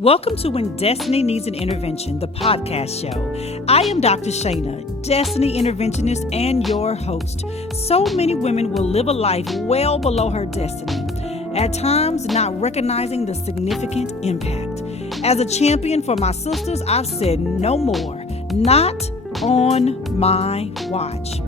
Welcome to When Destiny Needs an Intervention, the podcast show. I am Dr. Shayna, Destiny Interventionist and your host. So many women will live a life well below her destiny, at times not recognizing the significant impact. As a champion for my sisters, I've said no more, not on my watch.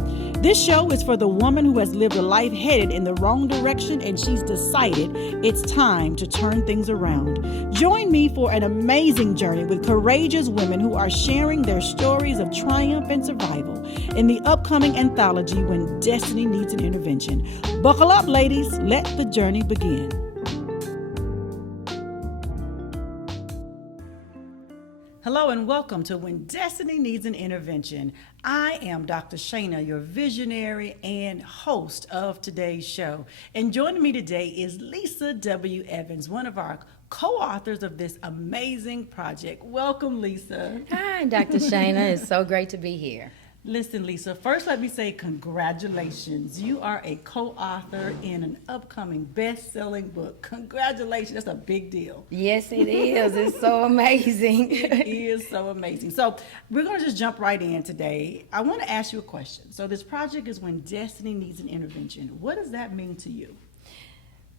This show is for the woman who has lived a life headed in the wrong direction and she's decided it's time to turn things around. Join me for an amazing journey with courageous women who are sharing their stories of triumph and survival in the upcoming anthology When Destiny Needs an Intervention. Buckle up, ladies. Let the journey begin. Hello and welcome to When Destiny Needs an Intervention. I am Dr. Shayna, your visionary and host of today's show. And joining me today is Lisa W. Evans, one of our co-authors of this amazing project. Welcome, Lisa. Hi, Dr. Shayna. It's so great to be here. Listen, Lisa, first let me say congratulations. You are a co-author in an upcoming best-selling book. Congratulations. That's a big deal. Yes, it is. It's so amazing. It is so amazing. So we're going to just jump right in today. I want to ask you a question. So this project is When Destiny Needs an Intervention. What does that mean to you?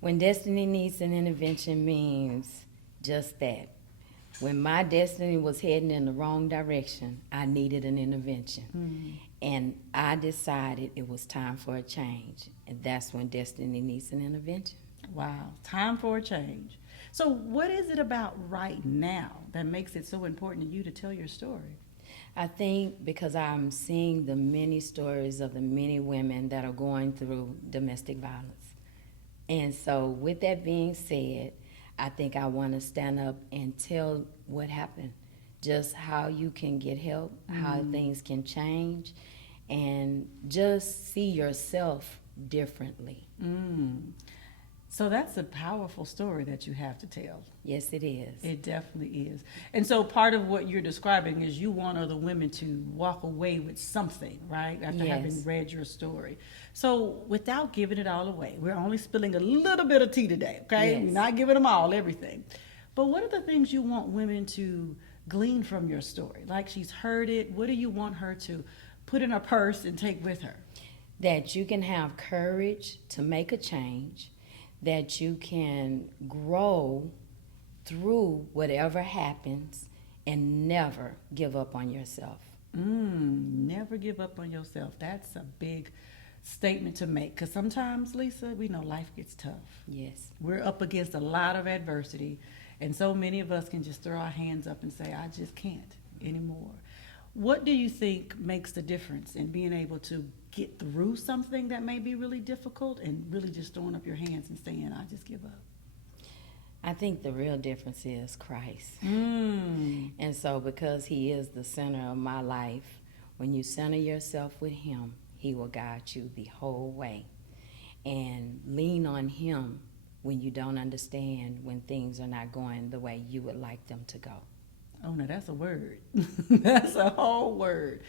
When destiny needs an intervention means just that. When my destiny was heading in the wrong direction, I needed an intervention. Mm-hmm. And I decided it was time for a change. And that's when destiny needs an intervention. Wow, time for a change. So what is it about right now that makes it so important to you to tell your story? I think because I'm seeing the many stories of the many women that are going through domestic violence. And so with that being said, I think I want to stand up and tell what happened, just how you can get help, how things can change, and just see yourself differently. So that's a powerful story that you have to tell. Yes, it is. It definitely is. And so part of what you're describing is you want other women to walk away with something, right? After having read your story. So without giving it all away, we're only spilling a little bit of tea today, okay? Yes. We're not giving them all everything. But what are the things you want women to glean from your story? Like she's heard it, what do you want her to put in her purse and take with her? That you can have courage to make a change, that you can grow through whatever happens and never give up on yourself. Never give up on yourself. That's a big statement to make because sometimes, Lisa, we know life gets tough. Yes. We're up against a lot of adversity, and so many of us can just throw our hands up and say, I just can't anymore. What do you think makes the difference in being able to get through something that may be really difficult and really just throwing up your hands and saying, I just give up? I think the real difference is Christ. And so because he is the center of my life, when you center yourself with him, he will guide you the whole way. And lean on him when you don't understand, when things are not going the way you would like them to go. Oh, no, that's a word. That's a whole word.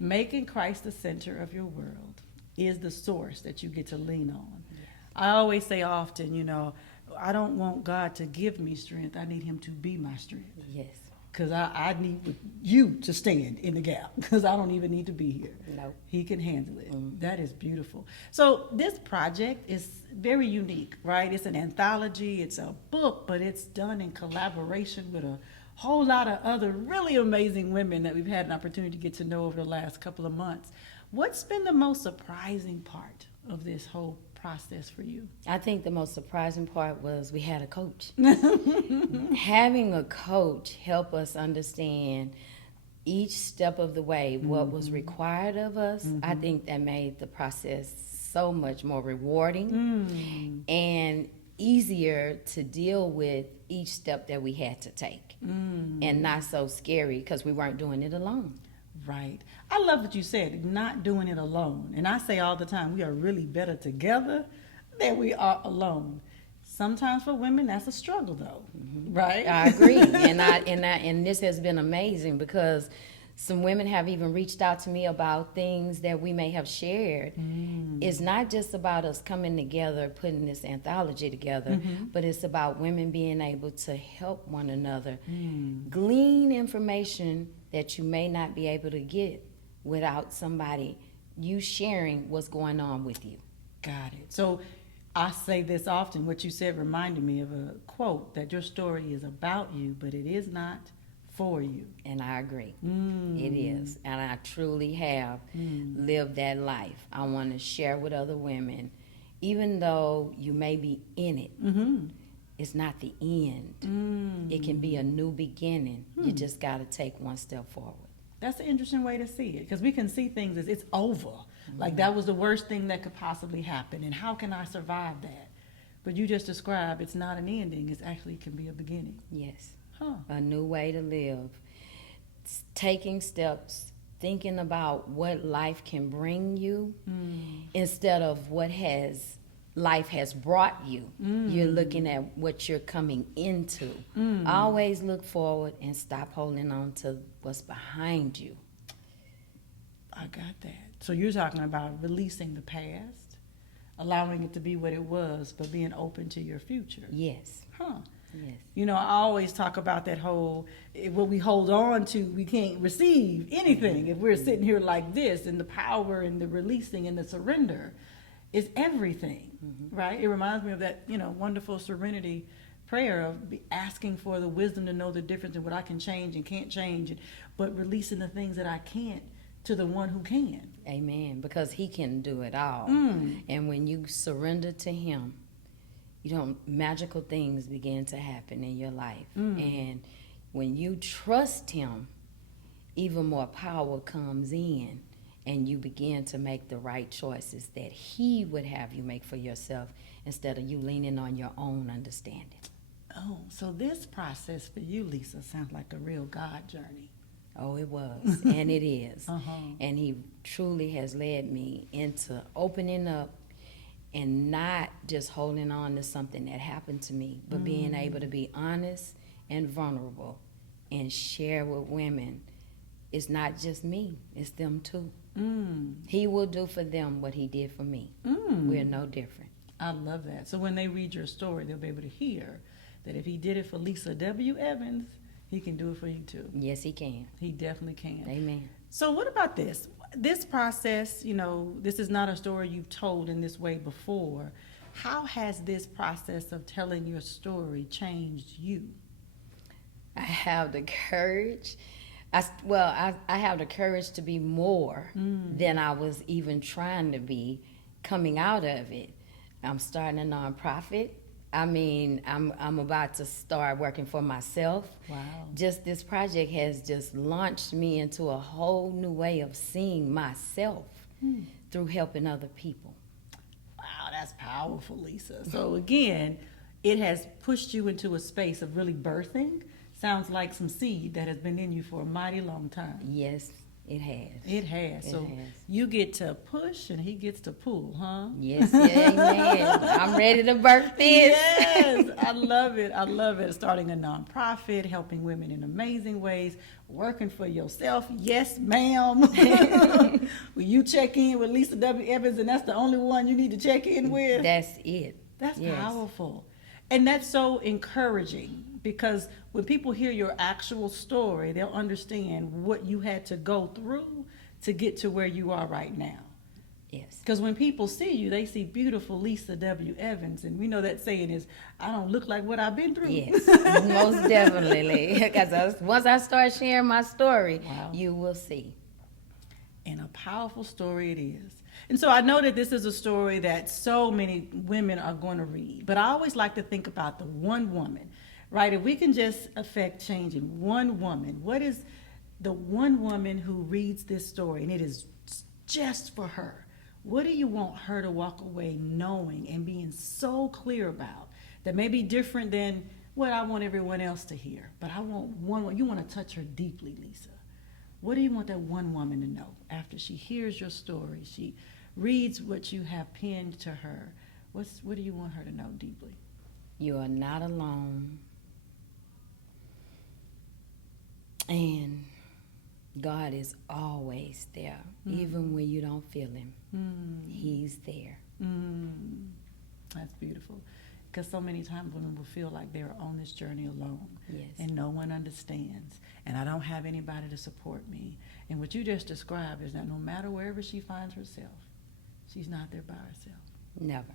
Making Christ the center of your world is the source that you get to lean on. Yes. I always say often, I don't want God to give me strength. I need him to be my strength. Yes. Because I need you to stand in the gap because I don't even need to be here. Nope. He can handle it. That is beautiful. So this project is very unique, right? It's an anthology. It's a book, but it's done in collaboration with a whole lot of other really amazing women that we've had an opportunity to get to know over the last couple of months. What's been the most surprising part of this whole process for you? I think the most surprising part was we had a coach. Having a coach help us understand each step of the way what was required of us. I think that made the process so much more rewarding and easier to deal with each step that we had to take. And not so scary because we weren't doing it alone. Right. I love what you said, not doing it alone. And I say all the time, we are really better together than we are alone. Sometimes for women, that's a struggle, though, right? I agree, and this has been amazing because some women have even reached out to me about things that we may have shared. It's not just about us coming together, putting this anthology together, but it's about women being able to help one another glean information that you may not be able to get without somebody, you sharing what's going on with you. Got it. So I say this often. What you said reminded me of a quote that your story is about you, but it is not for you. And I agree. It is. And I truly have lived that life. I want to share with other women, even though you may be in it, it's not the end. It can be a new beginning. You just got to take one step forward. That's an interesting way to see it, because we can see things as it's over. Like that was the worst thing that could possibly happen, and how can I survive that? But you just described it's not an ending, it actually can be a beginning. Yes. Huh. A new way to live. Taking steps, thinking about what life can bring you instead of what life has brought you. You're looking at what you're coming into. Always look forward and stop holding on to what's behind you. I got that. So you're talking about releasing the past, allowing it to be what it was, but being open to your future. Yes. Huh. Yes. You know, I always talk about that whole, what we hold on to, we can't receive anything if we're sitting here like this, and the power and the releasing and the surrender is everything, right? It reminds me of that, wonderful serenity prayer of asking for the wisdom to know the difference in what I can change and can't change, but releasing the things that I can't to the one who can. Amen. Because he can do it all. And when you surrender to him, magical things begin to happen in your life. And when you trust him, even more power comes in, and you begin to make the right choices that he would have you make for yourself instead of you leaning on your own understanding. Oh, so this process for you, Lisa, sounds like a real God journey. Oh, it was, and it is. And he truly has led me into opening up and not just holding on to something that happened to me, but being able to be honest and vulnerable and share with women. It's not just me, it's them too. He will do for them what he did for me. We're no different. I love that. So when they read your story, they'll be able to hear that if he did it for Lisa W. Evans, he can do it for you too. Yes, he can. He definitely can. Amen. So what about this? This process, this is not a story you've told in this way before. How has this process of telling your story changed you? I have the courage. I have the courage to be more than I was even trying to be coming out of it. I'm starting a nonprofit. I'm about to start working for myself. Wow. Just this project has just launched me into a whole new way of seeing myself through helping other people. Wow, that's powerful, Lisa. So again, it has pushed you into a space of really birthing. Sounds like some seed that has been in you for a mighty long time. Yes, it has. It has. So you get to push and he gets to pull, huh? Yes, amen. I'm ready to birth this. Yes, I love it. I love it. Starting a nonprofit, helping women in amazing ways, working for yourself. Yes, ma'am. Will you check in with Lisa W. Evans, and that's the only one you need to check in with? That's it. That's powerful. And that's so encouraging, because when people hear your actual story, they'll understand what you had to go through to get to where you are right now. Yes. Because when people see you, they see beautiful Lisa W. Evans. And we know that saying is, I don't look like what I've been through. Yes, most definitely. Because once I start sharing my story, you will see. And a powerful story it is. And so I know that this is a story that so many women are going to read. But I always like to think about the one woman, right? If we can just affect change in one woman, what is the one woman who reads this story, and it is just for her? What do you want her to walk away knowing and being so clear about that may be different than what I want everyone else to hear? But I want one. You want to touch her deeply, Lisa. What do you want that one woman to know after she hears your story, she reads what you have penned to her? What do you want her to know deeply? You are not alone. And God is always there, even when you don't feel him. He's there. That's beautiful. Because so many times women will feel like they're on this journey alone. Yes. And no one understands. And I don't have anybody to support me. And what you just described is that no matter wherever she finds herself, she's not there by herself. Never.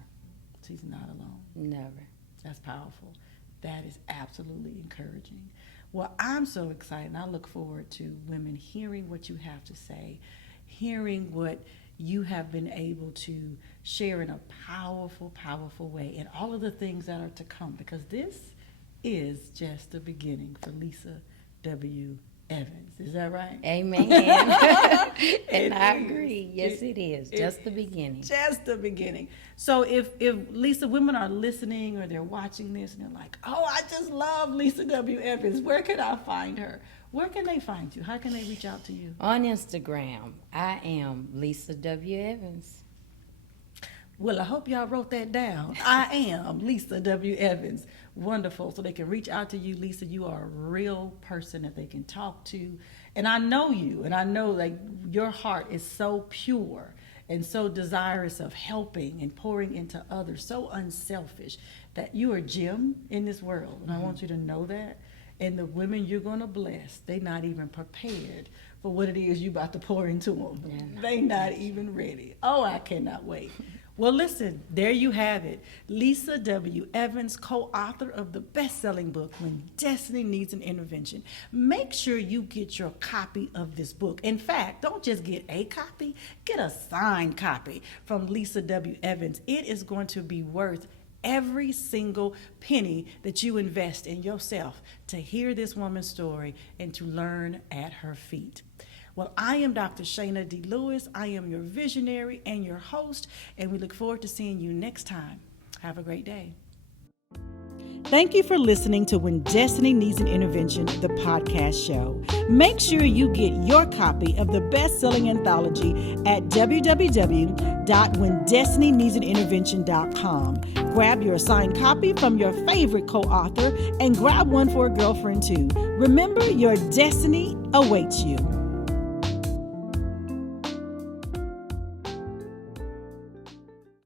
She's not alone. Never. That's powerful. That is absolutely encouraging. Well, I'm so excited, and I look forward to women hearing what you have to say, hearing what you have been able to share in a powerful, powerful way, and all of the things that are to come, because this is just the beginning for Lisa W. Evans. Is that right? Amen. And I agree. Yes, it is. Just the beginning. Just the beginning. So if Lisa, women are listening or they're watching this and they're like, oh, I just love Lisa W. Evans. Where can I find her? Where can they find you? How can they reach out to you? On Instagram, I am Lisa W. Evans. Well, I hope y'all wrote that down. I am Lisa W. Evans. Wonderful. So they can reach out to you, Lisa. You are a real person that they can talk to. And I know you, and I know like your heart is so pure and so desirous of helping and pouring into others, so unselfish, that you are a gem in this world. And I want you to know that. And the women you're going to bless, they're not even prepared for what it is you about to pour into them. Yeah. They not even ready. Oh, I cannot wait. Well, listen, there you have it. Lisa W. Evans, co-author of the best-selling book, When Destiny Needs an Intervention. Make sure you get your copy of this book. In fact, don't just get a copy, get a signed copy from Lisa W. Evans. It is going to be worth every single penny that you invest in yourself to hear this woman's story and to learn at her feet. Well, I am Dr. Shayna D. Lewis. I am your visionary and your host, and we look forward to seeing you next time. Have a great day. Thank you for listening to When Destiny Needs an Intervention, the podcast show. Make sure you get your copy of the best-selling anthology at www.whendestinyneedsanintervention.com. Grab your signed copy from your favorite co-author and grab one for a girlfriend too. Remember, your destiny awaits you.